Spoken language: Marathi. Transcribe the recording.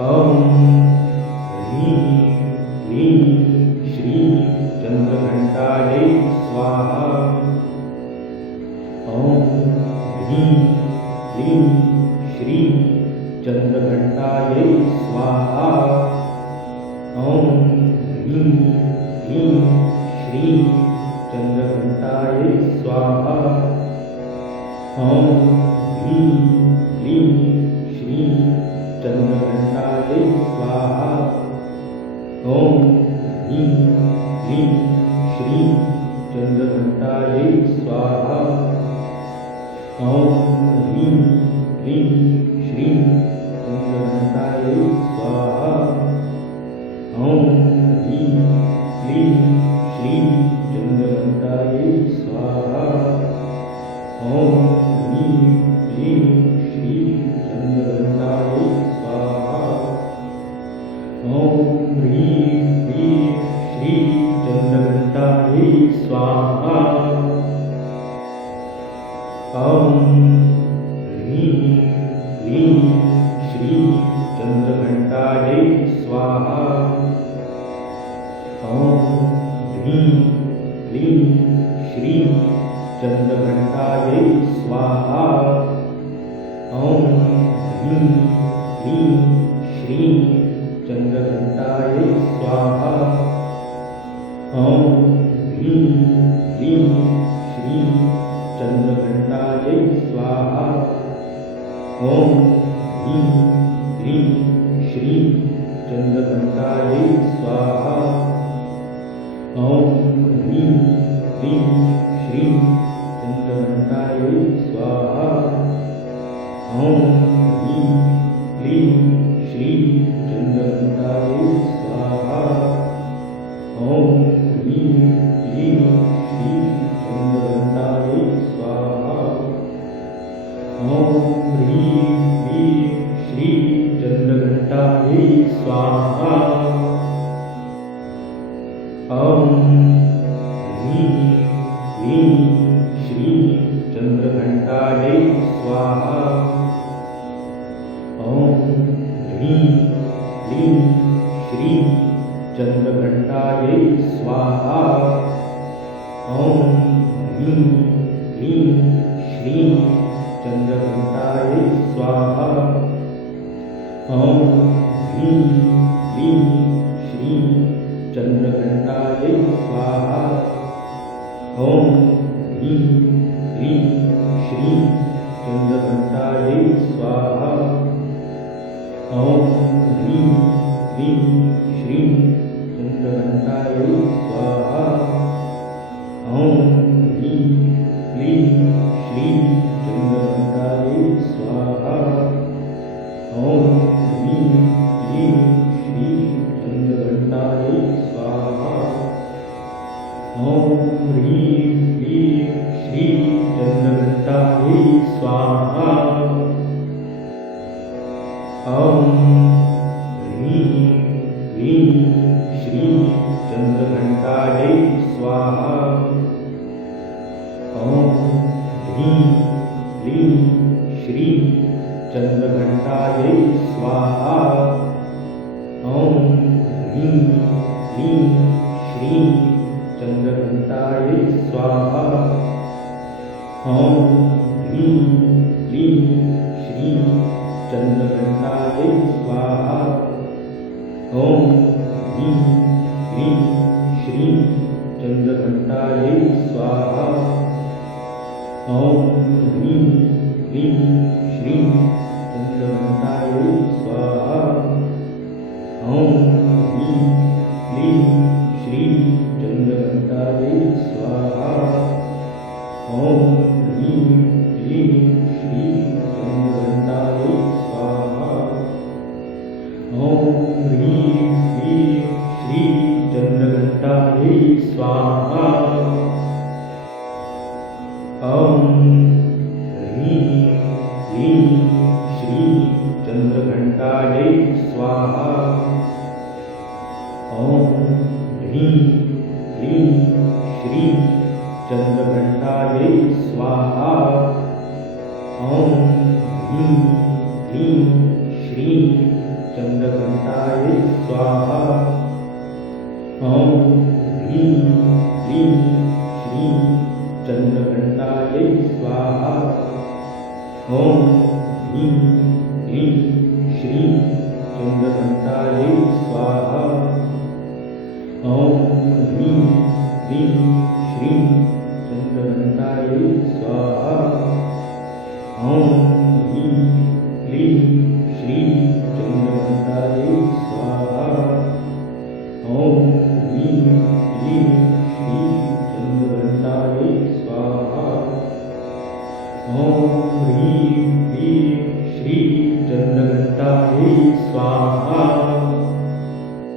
ॐ ह्रीं क्लीं श्रीं चन्द्रघण्टायै स्वाहा। ॐ ह्रीं क्लीं श्रीं चन्द्रघण्टायै स्वाहा। ॐ ह्रीं क्लीं श्रीं चन्द्रघण्टायै स्वाहा। ॐ ह्रीं क्लीं श्रीं चन्द्रघण्टायै स्वाहा। ॐ ह्रीं क्लीं श्रीं चन्द्रघण्टायै स्वाहा। ॐ ह्रीं क्लीं श्रीं चन्द्रघण्टायै स्वाहा। ॐ ह्रीं क्लीं श्रीं चन्द्रघण्टायै स्वाहा। ॐ ह्रीं क्लीं श्रीं चन्द्रघण्टायै स्वाहा। ॐ ह्रीं क्लीं श्रीं चन्द्रघण्टायै स्वाहा। ॐ ह्रीं क्लीं श्रीं चन्द्रघण्टायै स्वाहा। ॐ ह्रीं क्लीं श्रीं चन्द्रघण्टायै स्वाहा। ॐ ह्रीं क्लीं श्रीं चन्द्रघण्टायै स्वाहा। ॐ ह्रीं क्लीं श्रीं चन्द्रघण्टायै स्वाहा। ॐ ह्रीं क्लीं श्रीं चन्द्रघण्टायै स्वाहा। ॐ ह्रीं क्लीं श्रीं चन्द्रघण्टायै स्वाहा। ॐ ह्रीं क्लीं श्रीं चन्द्रघण्टायै स्वाहा। ॐ ह्रीं क्लीं श्रीं चन्द्रघण्टायै स्वाहा। ॐ ह्रीं क्लीं श्रीं चन्द्रघण्टायै स्वाहा। ॐ ह्रीं क्लीं श्रीं चन्द्रघण्टायै स्वाहा। ॐ ह्रीं क्लीं श्रीं चन्द्रघण्टायै स्वाहा। ॐ ह्रीं क्लीं श्रीं चन्द्रघण्टायै स्वाहा। ॐ ह्रीं क्लीं श्रीं चन्द्रघण्टायै स्वाहा। ॐ ह्रीं क्लीं श्रीं चन्द्रघण्टायै स्वाहा। ॐ ह्रीं क्लीं श्रीं चन्द्रघण्टायै स्वाहा। ॐ ह्रीं क्लीं श्रीं चन्द्रघण्टायै स्वाहा। ॐ ह्रीं क्लीं श्रीं चन्द्रघण्टायै स्वाहा। ॐ ह्रीं क्लीं श्रीं चन्द्रघण्टायै स्वाहा। ॐ ह्रीं क्लीं श्रीं चन्द्रघण्टायै स्वाहा। ॐ ह्रीं क्लीं श्रीं चन्द्रघण्टायै स्वाहा। ॐ ह्रीं क्लीं श्रीं चन्द्रघण्टायै स्वाहा। ॐ ह्रीं क्लीं श्रीं चन्द्रघण्टायै स्वाहा। ॐ ह्रीं क्लीं श्रीं चन्द्रघण्टायै स्वाहा। ॐ ह्रीं क्लीं श्रीं चन्द्रघण्टायै स्वाहा। ॐ ह्रीं क्लीं श्रीं चन्द्रघण्टायै स्वाहा। ॐ ह्रीं क्लीं श्रीं चन्द्रघण्टायै स्वाहा। ॐ ह्रीं क्लीं श्रीं चन्द्रघण्टायै स्वाहा। ॐ ह्रीं क्लीं श्रीं चन्द्रघण्टायै स्वाहा। ॐ ह्रीं क्लीं श्रीं चन्द्रघण्टायै स्वाहा। ॐ ह्रीं क्लीं श्रीं चन्द्रघण्टायै स्वाहा। ॐ ह्रीं क्लीं श्रीं चन्द्रघण्टायै स्वाहा। ॐ ह्रीं क्लीं श्रीं चन्द्रघण्टायै स्वाहा। ॐ ह्रीं क्लीं श्रीं